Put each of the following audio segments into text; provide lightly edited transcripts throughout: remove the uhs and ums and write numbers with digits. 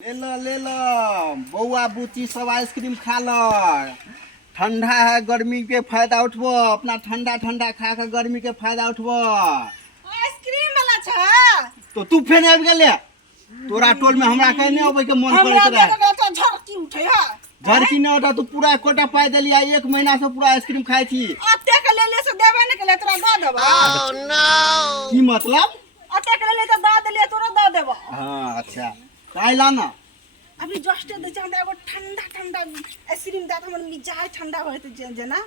ले लो बउआ बुची सब आइसक्रीम खा लो। ठंडा है गर्मी के फायदा उठबो, अपना ठंडा ठंडा खा के गर्मी के फायदा उठबो। आइसक्रीम वाला छ तो तू फेन आबि गेले, तोरा टोल में हमरा कहीं नहीं आबे के मन करत रहे। हमरा तो झरकी उठे है, झरकी नहीं उठा, तू पूरा कोटा पाई देलिया। एक महीना से पूरा आइसक्रीम खाई छी। अते के ले से देबे नहीं के ले तोरा द देबो। ओह नो, की मतलब? अते के ले तो द देलिए तोरा द देबो। हां अच्छा काइला ना अभी जस्ट दे छ हमरा एगो ठंडा ठंडा आइसक्रीम द हमर मिजाज ठंडा होत जेना।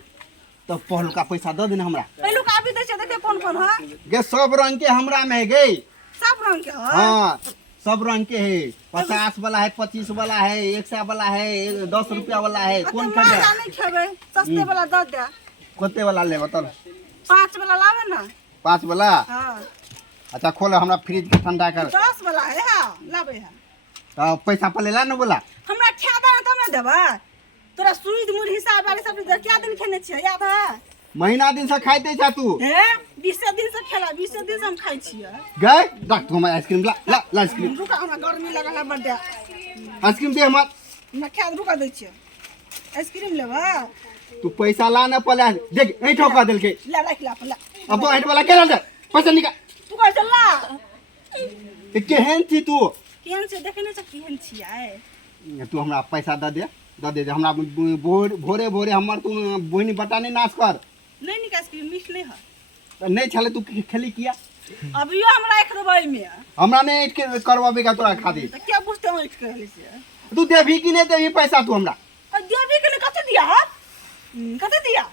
तो पहलू का पैसा दे देना हमरा। पहलू का अभी दे छ देखे कौन कौन है गे सब रंग के हमरा में है गे। सब रंग के है। हां सब रंग के है। 50 वाला है, 25 वाला है, 100 वाला है, 10 रुपया वाला है। कौन खाबे? नहीं खाबे, सस्ते वाला द दे। कोते वाला ले बता। 5 वाला लावे ना। 5 वाला? हां अच्छा खोल हमरा फ्रिज के ठंडा कर। 10 वाला है। हां लावे है। तो पैसा पहले ला न बोला। हमरा खादा त न देबा। तोरा सुई मुर हिसाब वाले सब क्या दिन खेने छ याद है? महीना दिन से खाइते जा तू। हे 20 दिन से खेला, 20 दिन से हम खाइ छियै। गए रख तू हमरा आइसक्रीम ला ला ला आइसक्रीम। रुका हमरा गर्मी लगल है बड्डे। आइसक्रीम दे हमर। मैं क्या रुका दै छियै। आइसक्रीम लेबा? तू पैसा ला न पहले देख ए ठोका देल के। ला रख ला पला। अब हेड वाला केला दे। पैसा निकाल। तू कह चला। ए केहन थी तू? केहन से देखे न केहन छियै। तू हमरा पैसा दे हमरा भोरे भोरे हमर तू बहिनी बटा नहीं नाश कर। नहीं निक आइसक्रीम मिठ नहीं है। तो नहीं छले तू खेली किया? अभियो हमरा एक देबै में। हमरा नहीं इट के करवाबे तोरा खातिर। त क्या बुझते हो इट कहले से? तू देभी कि नहीं देभी पैसा तू हमरा? देबी के कते दिया है? कते दिया?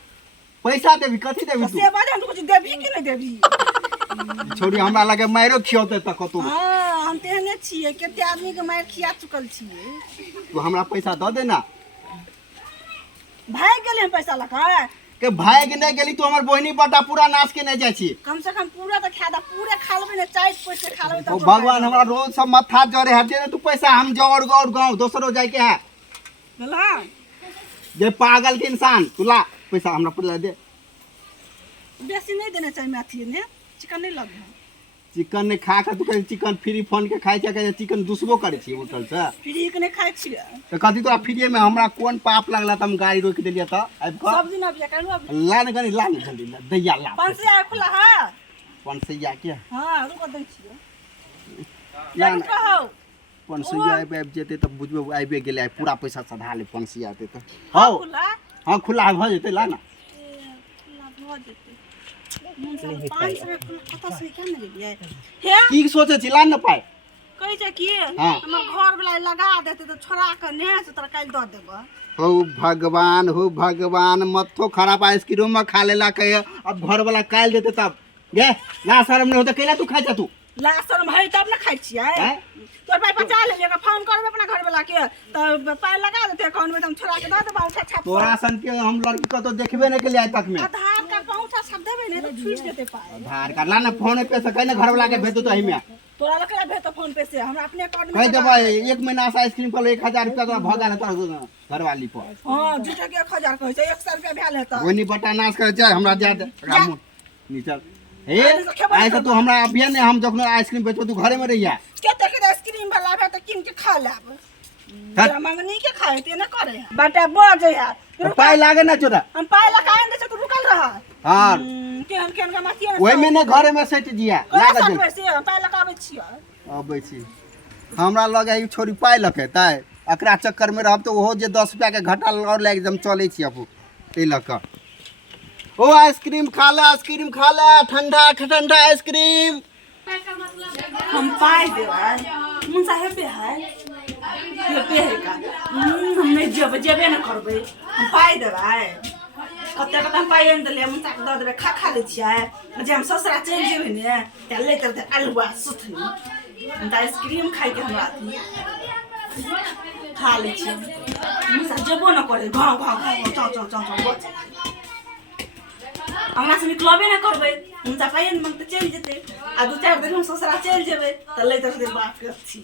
पैसा देवी कथी देवी तू? से बात हम कुछ देबी कि नहीं देबी? छोड़ी हमरा लगे मारो खियोते तक तू। हां हम तेहने छियै, केते आदमी के मार खिया चुकल छियै। तू हमरा पैसा द दे ना। भाग गेले हम पैसा लगा के भाग नहीं गेली तू हमर बहिनी बटा पूरा नाश के नहीं जाय छी। कम से कम पूरा तो खा दा, पूरे खा लेबे ने, चाट पोछ के खा लेबे तो तो भगवान हमरा रोज सब माथा जरे हटे तू पैसा हम जौड़ गौड़ गांव दोसरो जाय के है। बोला जे पागल के इंसान तू ला पैसा हमरा पड़ला दे। बेसी नहीं देना चाहिए मेथी ने, चिकन नहीं लगे। चिकन ने खा के तू कहे चिकन फ्री फोन के खाइ छ के चिकन दुसबो करे छी होटल से। फ्री के नहीं खाइ छियै तो कथी तोरा फ्री में हमरा कोन पाप लागला त हम गाड़ी रोक देलिए त आब क सब दिन अब कहलु अब ला न गनी ला न जल्दी ला दैया ला 500 आ खुला है। 500 के हां रुको दै छियै। ला लेकिन कहो 500 आब जेते त बुझबे आबे गेले पूरा पैसा सधा ले 500 आते त। हां खुला हां खुला भ जेते ला ना। खुला भ जेते। 500 कत से क्या नहीं दिए हे की सोचे छी ला न पाए कहि छ कि हाँ। हमर घर वाला लगा देते तो छोड़ा के ने से तोरा काल द देबो। हो भगवान मत्थो खराब आइसक्रीम में खा लेला के अब घर वाला काल देते तब गे ना शर्म नहीं होता कैला तू खा जा तू ला शर्म है तब ना खाइ छियै। तोर पाई बचा ले लेगा फोन करबे अपना घर वाला के त पाई लगा देते अकाउंट में, हम छोड़ा के द देबो उठा छाप। तोरा सन के हम लड़की को तो देखबे नहीं के लिए आज तक में। आधार कार्ड पहुंचा सब देबे ने तो छूट देते पाई। आधार कार्ड ला ना फोन पे से कहने घर वाला के भेज तो ही में तोरा लकड़ा भेतो फोन पे से हमरा अपने अकाउंट कह में देबो एक महीना से आइसक्रीम को 1000 रुपया तो भगा ले तो घर वाली पर। हां झूठा के 1000 कहै छै 100 रुपया भेल हेता। ओनी बटा नाश करे जाए हमरा जा दे रामू नीचल हे ऐसा तो हमरा अभी ने हम जखन आइसक्रीम बेचबो तू घरे में रहिया केते के आइसक्रीम वाला भे त किन के खा लेब। तेरा मंगनी के खाए ते न करे बाटा बजे है पाई लागे ना चोरा हम पाई लगाए दे तू रुकल रहा। हां केहन केहन के माथिया ओइ में ने घरे में सेट दिया लागे दे लागत से पाई लगाबै छियै। अबै छी हमरा लगे ई छोरी पाई लके ताय एकरा चक्कर में रहब तो ओहो जे 10 रुपया के घाटा और लाग एकदम चलै छी अपू ए लक ओ आइसक्रीम खा ले ठंडा ठंडा आइसक्रीम। हम पाई देबै मुन साहेब बे है ये पे है का हम नहीं जेबे न करबै, हम पाई देबै कते कते हम पाई न देले मुन तक द देबै खा ले छियै। जे हम ससुरा चल जेबै ने त ले त अलुआ सुथनी हम त आइसक्रीम खाइ के हमरा अथी खा ले छियै। मुन सा जेबो न करे घाव चौ हमरा से निकलबे न करबै, हम त पाई न मंगते चल जेते आ 2-4 दिन हम ससुरा चल जेबै त ले त बाप के छी।